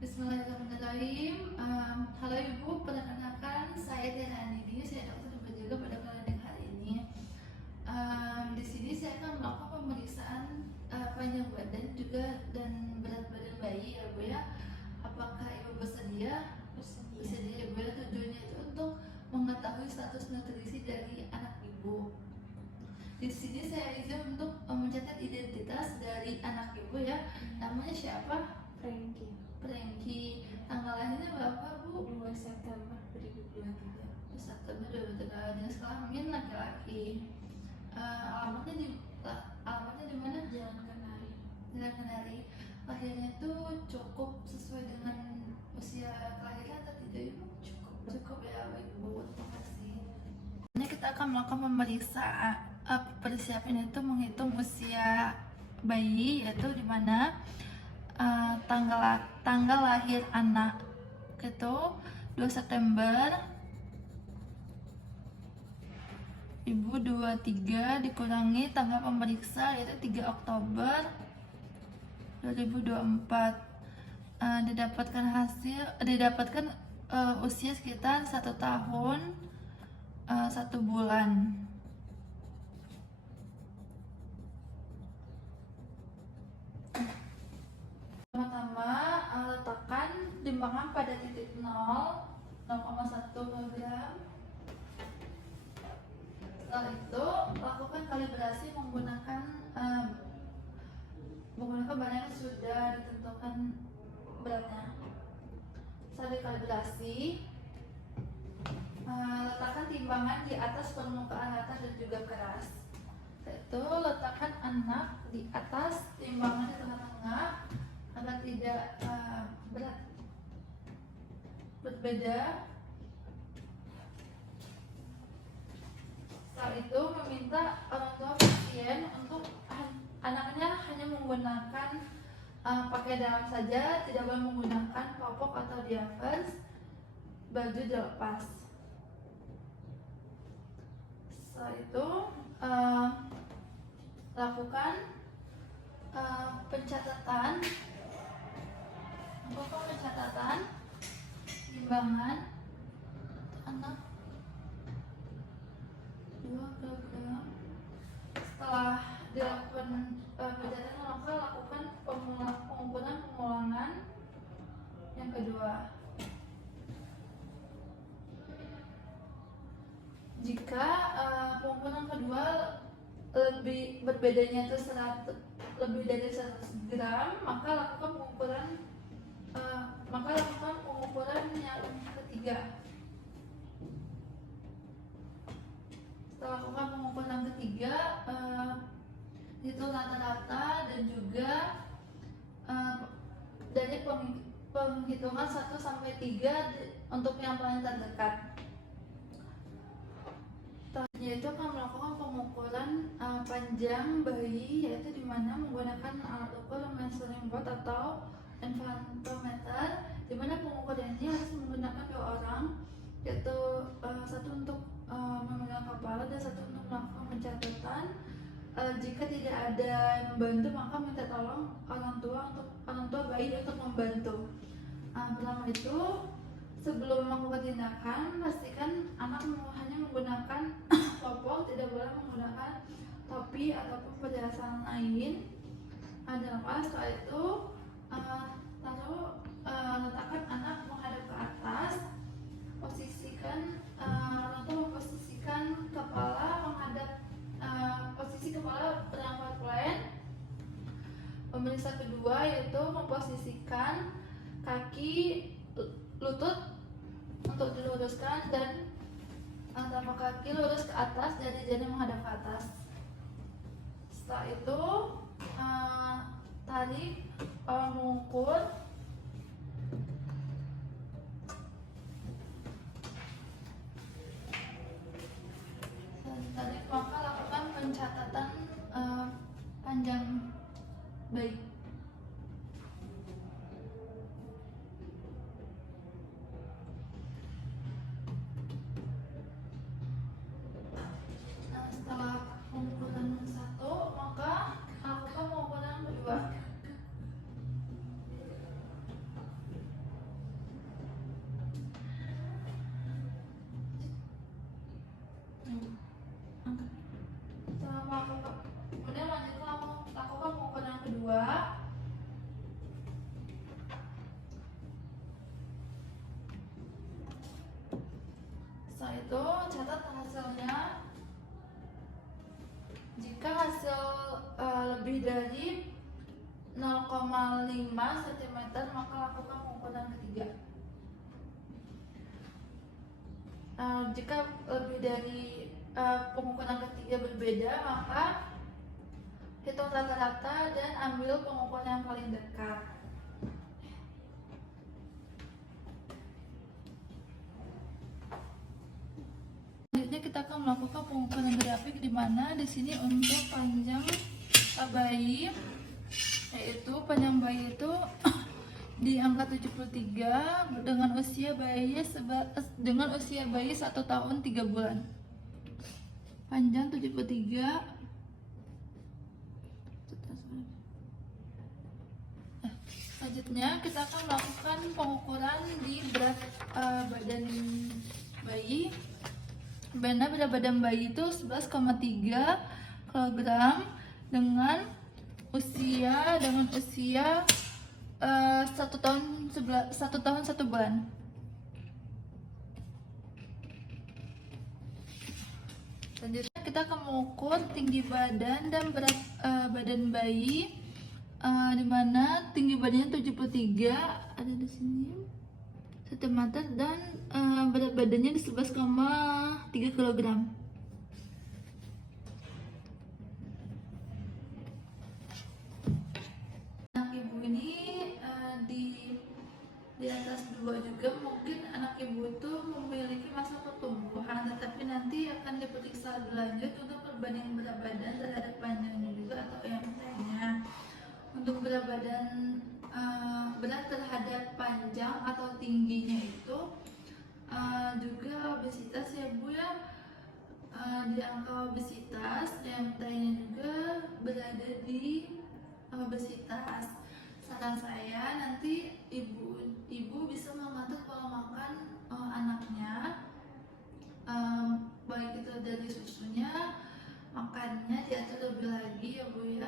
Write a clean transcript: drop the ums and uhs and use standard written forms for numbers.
Bismillahirrahmanirrahim. Halo Ibu, perkenalkan saya Tiara Anidi. Saya dokter berjaga pada klinik hari ini. Di sini saya akan melakukan pemeriksaan panjang badan juga dan berat badan bayi ya Bu ya. Apakah Ibu bersedia? Bersedia ya Bu ya. Tujuannya itu untuk mengetahui status nutrisi dari anak Ibu. Di sini saya izin untuk mencatat identitas dari anak Ibu ya. Namanya siapa? Frankie. Tanggal lahirnya berapa Bu? 2 September 2023. September 2023. Jenis kelamin laki-laki. Alamatnya di mana? Jalan Kenari. Jalan Kenari. Lahirnya itu cukup sesuai dengan usia kelahiran atau tidak Ibu? Cukup ya Ibu. Terima kasih. Ini kita akan melakukan pemeriksaan persiapan itu menghitung usia bayi, yaitu di mana tanggal lahir anak itu 2 September, Ibu 23 dikurangi tanggal pemeriksa yaitu 3 Oktober 2024. Didapatkan usia sekitar 1 tahun 1 bulan. Pertama, letakkan timbangan pada titik 0,1 kg. Setelah itu, lakukan kalibrasi menggunakan barang yang sudah ditentukan beratnya. Setelah dikalibrasi, letakkan timbangan di atas permukaan rata dan juga keras. Yaitu letakkan anak di atas, timbangan di tengah-tengah agar tidak berbeda. Setelah itu meminta orang tua pasien untuk anaknya hanya menggunakan pakai dalam saja, tidak boleh menggunakan popok atau diapers, baju dilepas. Setelah itu lakukan pencatatan timbangan anak 2 kg. Setelah dilakukan pencatatan, maka lakukan pengulangan yang kedua. Jika pengukuran kedua lebih berbedanya itu lebih dari 100 gram, maka lakukan pengukuran yang ketiga. Setelah lakukan pengukuran ketiga, itu rata-rata dan juga dari penghitungan 1 sampai 3 untuk yang paling terdekat. Yaitu akan melakukan pengukuran panjang bayi, yaitu dimana menggunakan alat ukur measuring board atau infantometer, dimana pengukuran ini harus menggunakan 2 orang, yaitu satu untuk memegang kepala dan satu untuk melakukan pencatatan. Jika tidak ada yang membantu, maka minta tolong orang tua bayi untuk membantu. Pertama itu, sebelum melakukan tindakan, pastikan anak hanya menggunakan popok, tidak boleh menggunakan topi ataupun perhiasan lain. Setelah itu letakkan anak menghadap ke atas, posisikan kepala menghadap posisi kepala berangkat plan. Pemeriksa kedua yaitu memposisikan kaki lutut untuk diluruskan dan tapak kaki lurus ke atas, jari-jari menghadap ke atas. Setelah itu tarik pawang mengukur. Tarik, maka lakukan pencatatan panjang bayi. Setelah pengukuran 1, maka lakukan pengukuran kedua. itu catat hasilnya. Jika hasil lebih dari 0,5 cm maka lakukan pengukuran ketiga. Jika lebih dari pengukuran ketiga berbeda maka hitung rata-rata dan ambil pengukuran yang paling dekat. Selanjutnya kita akan melakukan pengukuran grafik di mana di sini untuk panjang bayi, yaitu panjang bayi itu di angka 73 dengan usia bayi 1 tahun 3 bulan. Panjang 73. Selanjutnya kita akan melakukan pengukuran di berat badan bayi. Berat badan bayi itu 11,3 kg dengan usia 1 tahun 1 bulan. Selanjutnya kita akan mengukur tinggi badan dan berat badan bayi, di mana tinggi badannya 73 ada di sini cm dan berat badannya di 11,3 kg. Anak ibu ini di atas 2 juga, mungkin anak ibu itu memiliki masa pertumbuhan, tetapi nanti akan diperiksa lebih lanjut untuk perbandingan berat badan terhadap panjangnya juga atau yang lainnya. Untuk berat badan berat terhadap panjang atau tingginya itu juga obesitas ya Bu ya. Di angka obesitas yang lainnya juga berada di obesitas. Saran saya nanti ibu bisa mengatur pola makan anaknya, baik itu dari susunya, makannya diatur lebih lagi ya Bu ya.